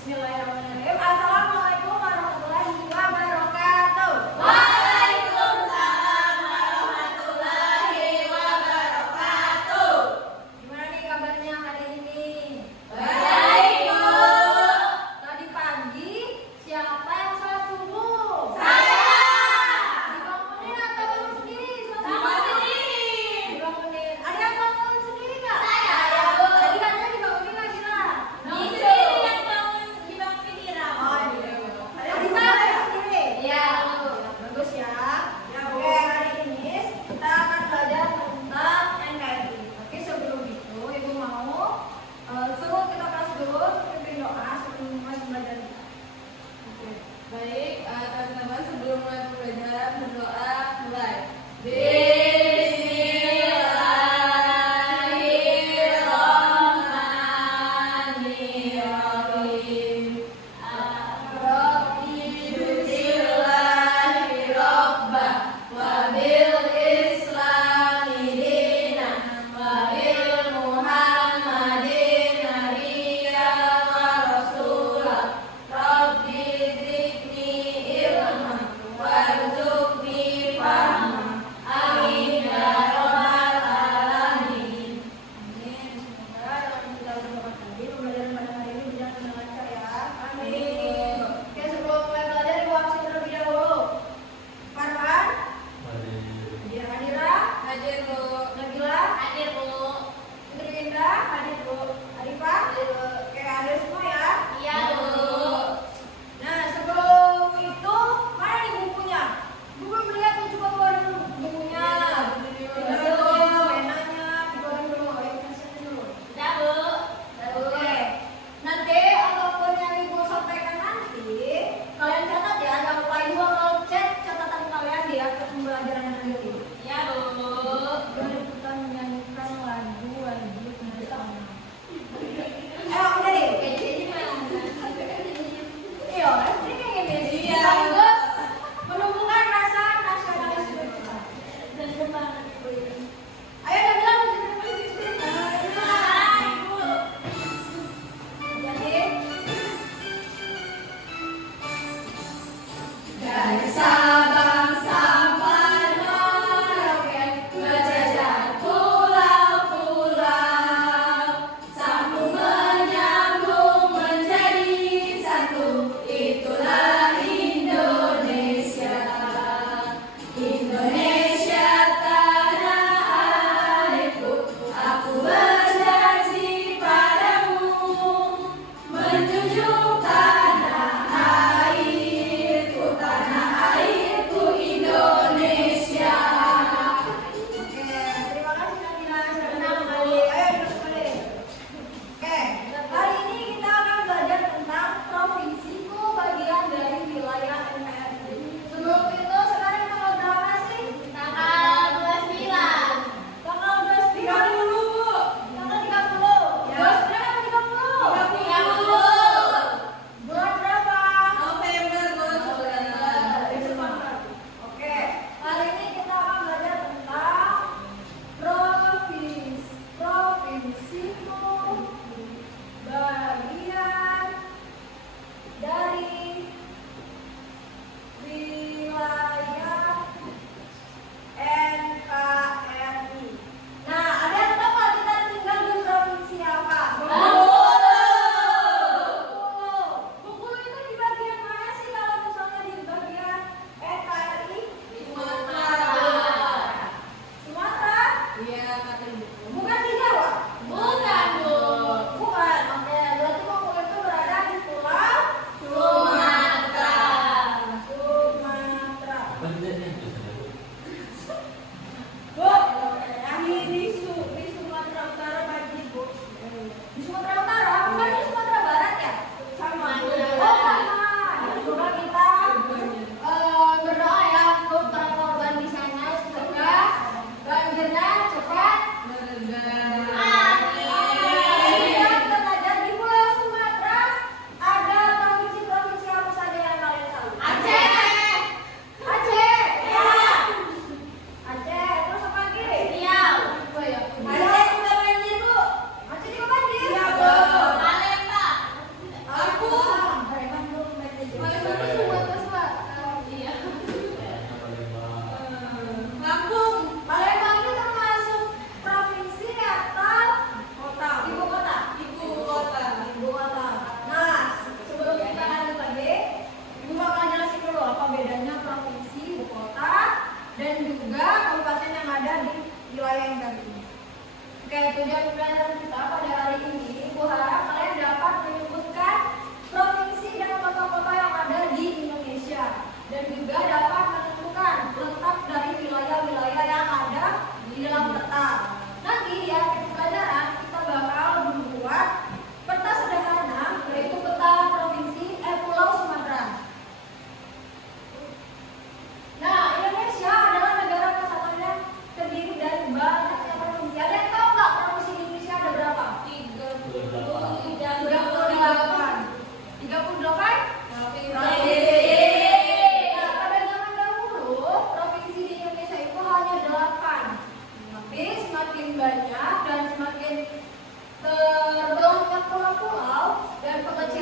Bismillahirrahmanirrahim. Assalamualaikum warahmatullahi wabarakatuh. Waalaikumsalam warahmatullahi wabarakatuh. Gimana nih kabarnya hari ini? Baik, Bu. Tadi pagi siapa yang sholat subuh? Saya. Dibangunin atau bangun sendiri? Bangun sendiri. Dibangunin. Ada yang bangun sendiri nggak? Saya, Bu. Tadi katanya dibangunin lagi lah. Istri yang dibangunin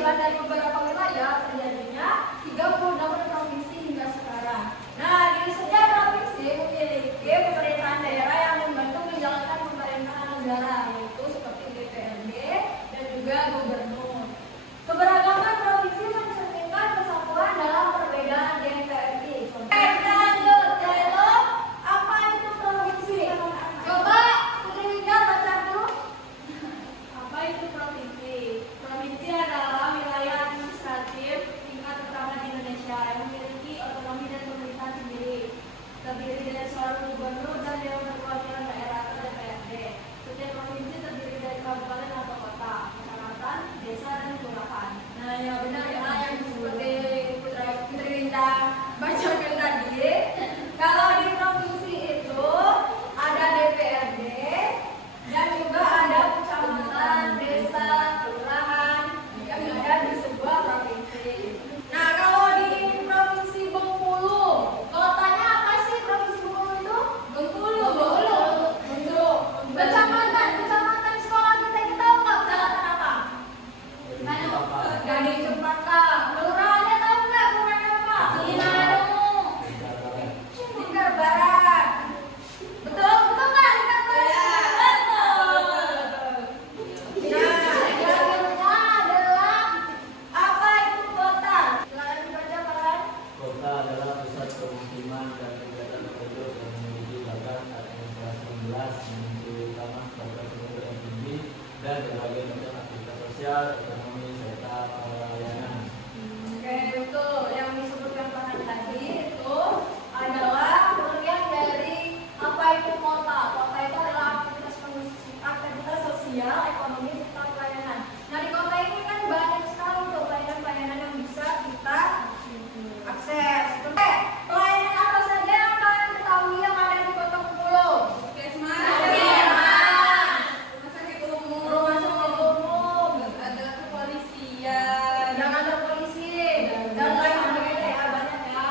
dan dari beberapa wilayah terjadinya 38 provinsi hingga sekarang. Nah, di setiap provinsi memiliki pemerintahan daerah yang membantu menjalankan pemerintahan negara, yaitu seperti DPRD dan juga gubernur. Keberagaman provinsi mencerminkan kesatuan dalam perbedaan DPRD. Lanjut, dialog. Apa itu provinsi? Coba Putri Wida baca dulu. Apa itu provinsi? Provinsi adalah wilayah administratif tingkat pertama di Indonesia yang memiliki otonomi dan pemerintahan sendiri. Terdiri dari seorang gubernur dan dewan perwakilan daerah atau DPRD. Setiap provinsi terdiri dari kabupaten atau kota, kecamatan, desa, dan kelurahan. Nah, ya benar ya yang seperti Putri Winda bacakan tadi. Kalau di provinsi itu ada DPRD dan juga ada kecamatan, desa, kelurahan yang ada di sebuah provinsi. Nah, kalau di provinsi Bengkulu, kotanya apa sih provinsi Bengkulu itu? Bengkulu. Kecamatan sekolah kita tahu nggak kecamatan apa? Gadi Cempaka. Kelurahannya tahu nggak kelurahan apa? Lingkar Barat. Betul nggak Lingkar Barat? Nah, selanjutnya adalah apa itu kota? Silakan dibaca kalian. Kota adalah pusat pemukiman dan kegiatan penduduk yang memiliki bakat administrasi yang jelas, memiliki utama kualitas penduduk yang tinggi, dan berbagai macam aktivitas sosial, ekonomi, serta pelayanan. Oke, betul. Yang disebutkan Farhan tadi itu adalah pengertian dari apa itu kota. Kota itu adalah aktivitas sosial, ekonomi, serta pelayanan. Nah, di kota ini kan banyak sekali tuh pelayanan-pelayanan yang bisa kita akses. Oke, pelayanan apa saja yang kalian ketahui yang ada di Kota Bengkulu? Rumah sakit umum, Ada kepolisian. yang kantor polisi dan lain sebagainya ya, banyak ya.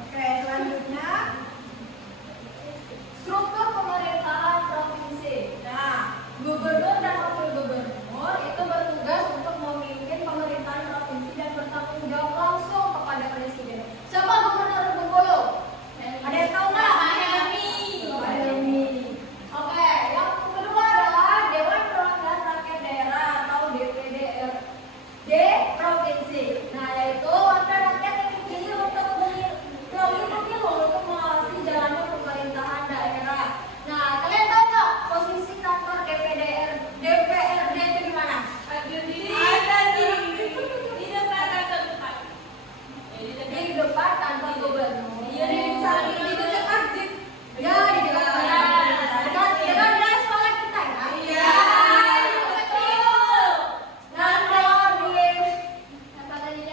Oke, selanjutnya struktur pemerintahan provinsi. Nah, gubernur dan wakil gubernur itu bertugas untuk memimpin pemerintahan provinsi dan bertanggung jawab langsung kepada presiden. Siapa gubernur Bengkulu? Ada yang tahu nggak? Pak Helmi. Oke, yang kedua adalah Dewan Perwakilan Rakyat Daerah atau DPRD provinsi. Nah, yaitu wakil rakyat yang dipilih untuk pemilu untuk mengawasi jalannya pemerintahan daerah. Nah, kalian tahu nggak posisi kantor DPRD itu di mana? Di depan kantor gubernur. Iya, di dekat masjid. Ya, di dekat dekat sekolah kita ya. Iya, betul. Nah, kalau di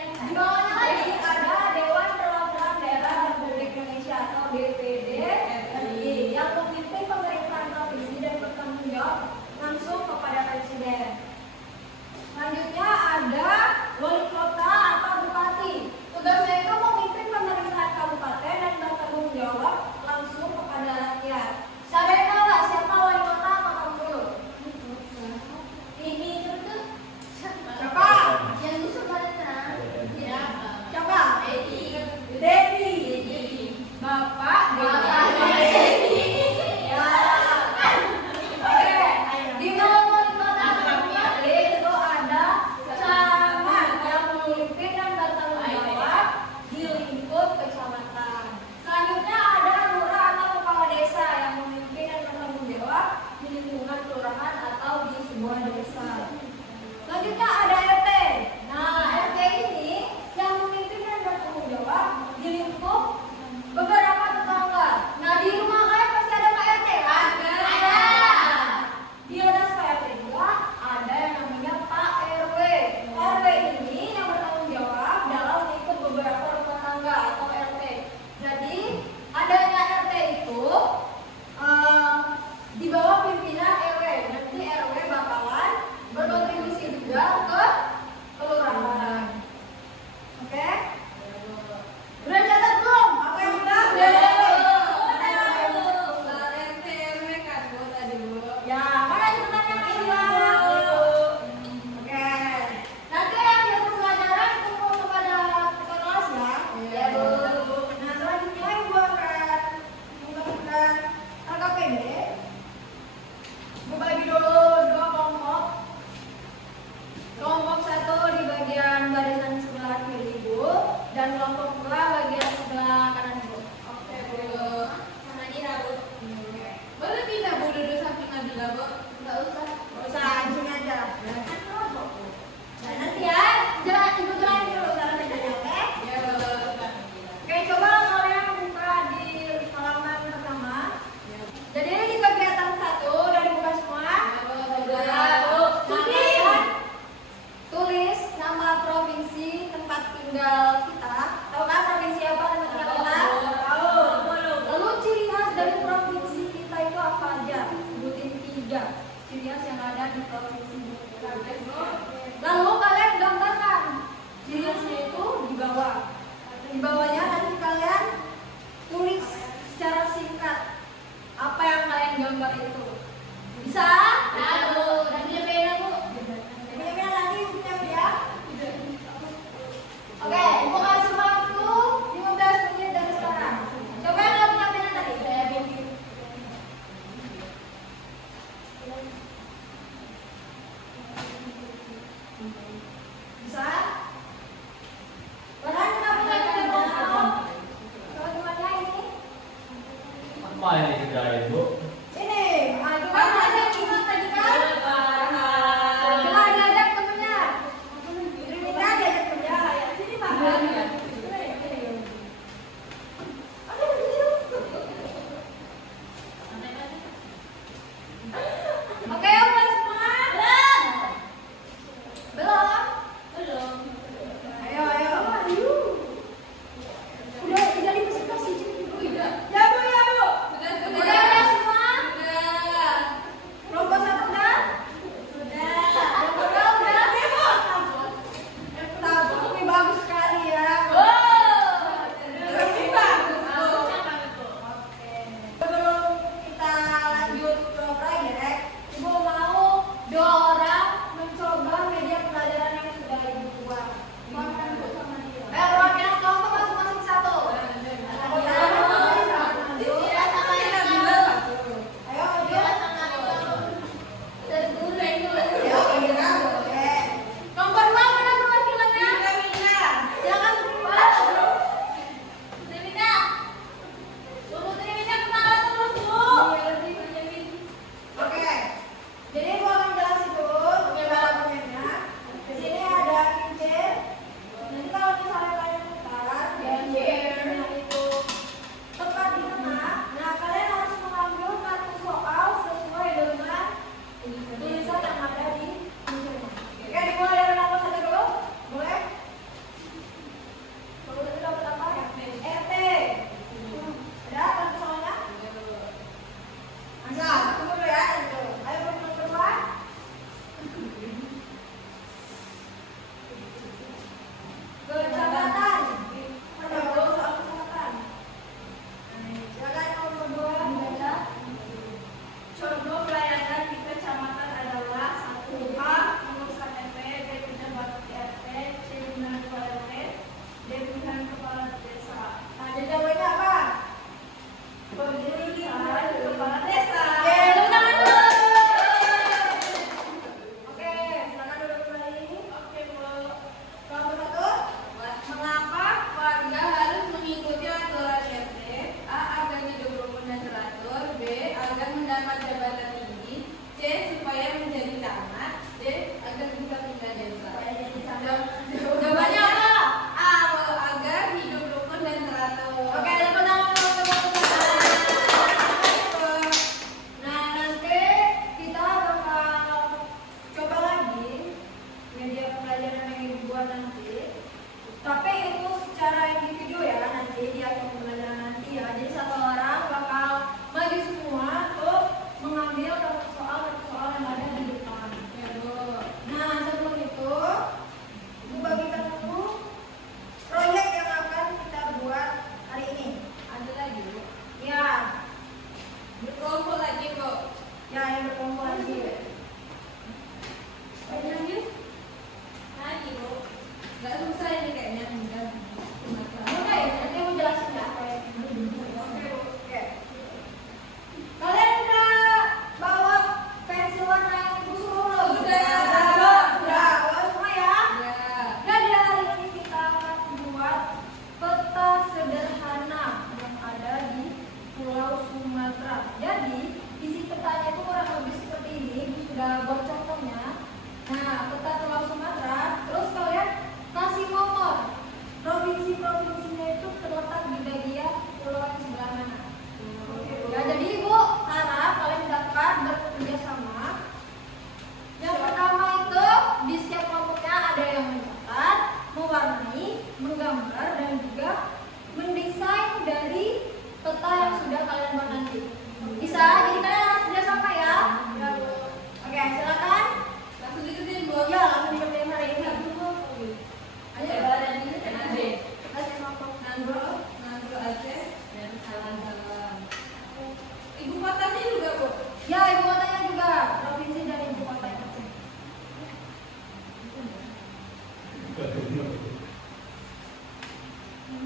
Nomor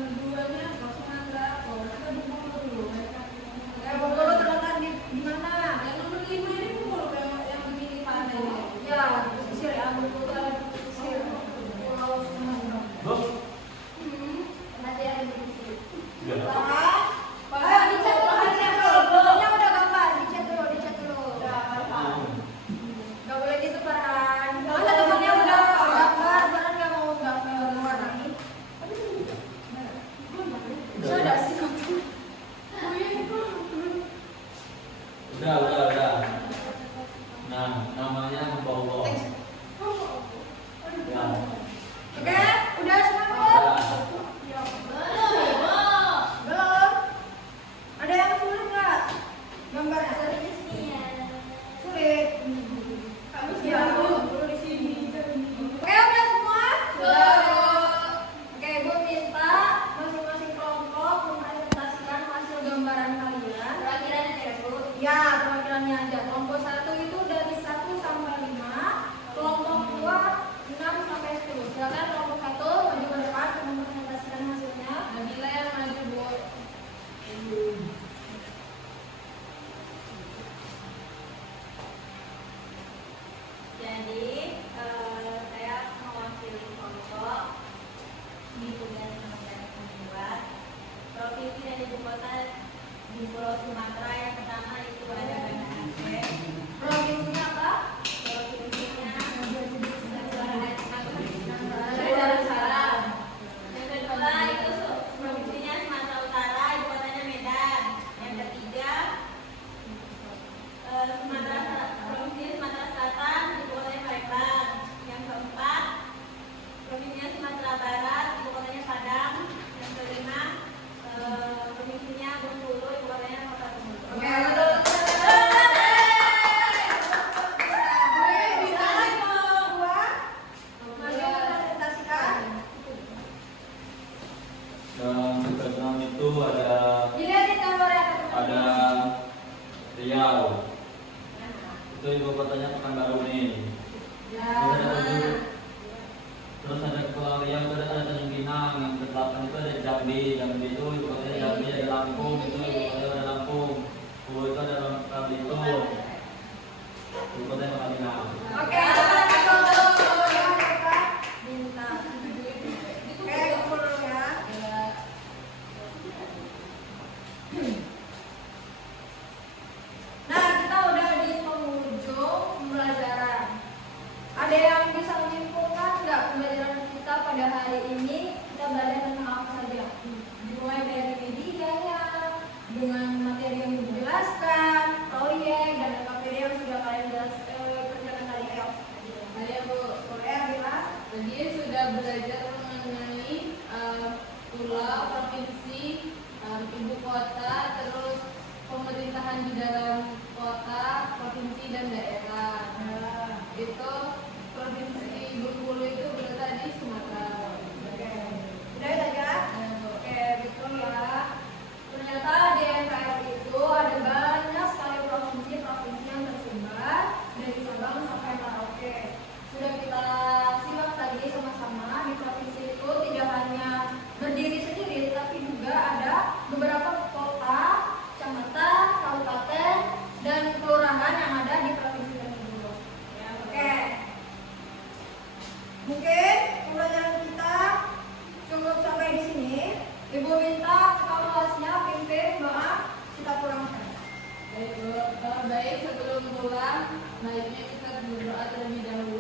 2-nya kosongan berapa? Kita Bengkulu dulu. Bengkulu terletak di mana? Yang nomor 5 ini Bengkulu yang begini pantai ini. Ya, di pesisir ya. Bengkulu ada di pesisir. Pulau Sumatera. Loh, Nanti ada di pesisir. enggak. Ayo dicat dulu, dicat dulu. Belumnya udah gambar, dicat dulu, dicat dulu. Gak boleh gitu Farhan. Masa temennya udah gambar, Farhan gak mau gambar warnai. Sudah sih. Udah. Nah, namanya hamba Allah. Ya. Oke, udah semua belum? Udah. Belum. Ada yang sulit nggak? Gambarnya sulit. Kamu Ya, siapa? dulu di sini. Oke, udah semua? Oke, Ibu minta masing-masing kelompok mempresentasikan hasil gambaran kalian. Perwakilannya ya, Bu. Ya, perwakilannya aja. Kelompok 1 itu dari 1 sampai 5, kelompok 2 6 sampai 10. Silakan kelompok 1 maju ke depan untuk mempresentasikan hasilnya. Nabila yang maju, Bu. Jadi, saya mewakili kelompok di tugas yang membuat provinsi dan ibu kota di Pulau Sumatera. Yang pertama itu ada Banda Aceh. Provinsinya apa? Provinsinya Darussalam. yang kedua itu provinsinya Sumatera Utara, ibu kotanya Medan. Yang ketiga provinsi Sumatera Selatan, ibu kotanya Palembang. Yang keempat provinsinya Sumatera Barat, ibu kotanya Padang. Yang kelima provinsinya Bengkulu, ibu kotanya Kota Bengkulu. Oke, Dan tugas 6 itu ada dilihatin gambarnya. Riau. Itu ibu kotanya Pekanbaru nih. Ya. Terus ada Kepulauan Riau itu ada Tanjung Pinang. Yang ke-8 itu ada Jambi. Jambi itu ibu kotanya Jambi, ada Lampung itu ibu kotanya ada Lampung. Pulau itu ada Belitung. Ibu kotanya Pangkal. Oke, ada satu bintang. Oke, kumpul dulu ya. Nah, kita udah di penghujung pembelajaran. Ada yang bisa menyimpulkan nggak pembelajaran kita pada hari ini? Kita belajar tentang apa saja? Dimulai dari medianya, dengan materi yang dijelaskan, proyek dan LKPD yang sudah kalian kerjakan tadi. Saya, Bu. Boleh bilang? Tadi sudah belajar mengenai pulau, provinsi, ibu kota, terus pemerintahan di dalam kota, provinsi dan daerah. Itu provinsi Bengkulu itu berada di Sumatera. Udah itu aja? Oke, betul ya. Ternyata di NKRI itu ada banyak sekali provinsi-provinsi yang tersebar dari Sabang sampai Merauke. Sudah kita simak tadi sama-sama, di provinsi itu tidak hanya berdiri sendiri, tapi juga ada beberapa kota, kecamatan, kabupaten, dan kelurahan yang ada di provinsi tersebut. Ya, oke. Mungkin pembelajaran kita cukup sampai di sini. Ibu minta evaluasinya pimpin doa kita pulangkan. Baik, sebelum pulang, baiknya kita berdoa terlebih dahulu.